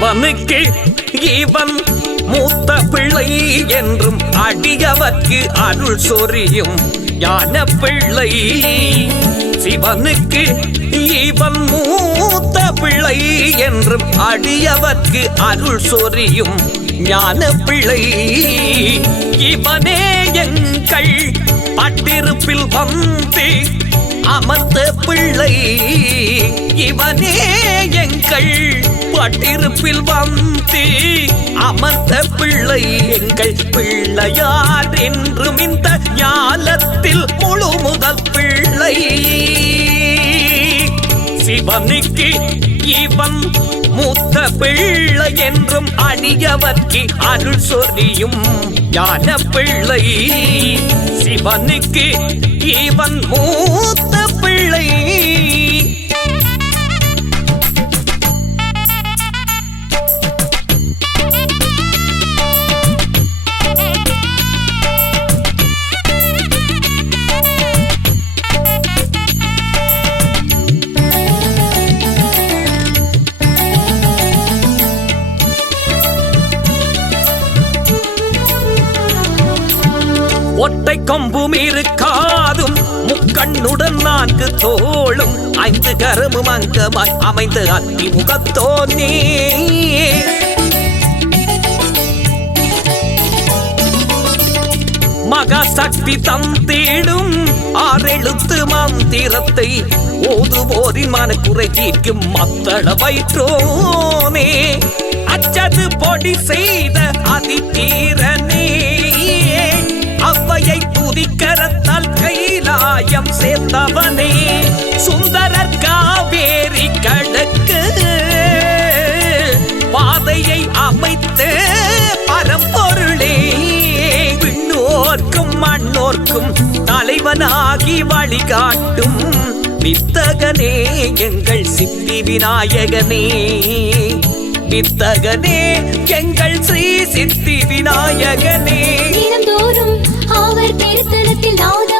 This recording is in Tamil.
சிவனுக்கு இவன் மூத்த பிள்ளை என்றும் அடியவர்க்கு அருள் சொரியும் ஞான பிள்ளை. சிவனுக்கு இவன் மூத்த பிள்ளை என்றும் அடியவர்க்கு அருள் சொரியும் ஞான பிள்ளை. இவனே எங்கள் பட்டிருப்பில் வந்து அமர்ந்த பிள்ளை. இவனே எங்கள் பட்டிருப்பில் வந்து அமர்ந்த பிள்ளை. எங்கள் பிள்ளையார் என்றும் இந்த ஞானத்தில் முழு முதல் பிள்ளை. சிவனுக்கு இவன் மூத்த பிள்ளை என்றும் அடியவர்க்கு அருள் சொரியும் ஞான பிள்ளை. சிவனுக்கு இவன் மூத்த பிள்ளை. ஒட்டை கொம்பும் இருக்காதும் முக்கண்ணுடன் 4 தோளும் 5 கரமும் அங்கமாய் அமைந்த அத்தி முகத்தோனே. மகாசக்தி தந்திடும் 6 எழுத்து மந்திரத்தை ஓதுவோரின் மனக்குறை தீர்க்கும் மத்தள வயிற்றோனே. அச்சது பொடி செய்த அதிதீரனே. அவ்வையை துதிக்கரத்தால் கைலாயம் சேர்ந்தவனே. சுந்தரர் காவேரி கடக்கு பாதையை அமைத்து பரம்பொருளே. விண்ணோர்க்கும் மண்ணோர்க்கும் தலைவனாகி வழிகாட்டும் வித்தகனே எங்கள் சித்தி விநாயகனே. வித்தகனே எங்கள் ஸ்ரீ சித்தி விநாயகனே. தினந்தோறும் அவர் திருத்தலத்தில் நாத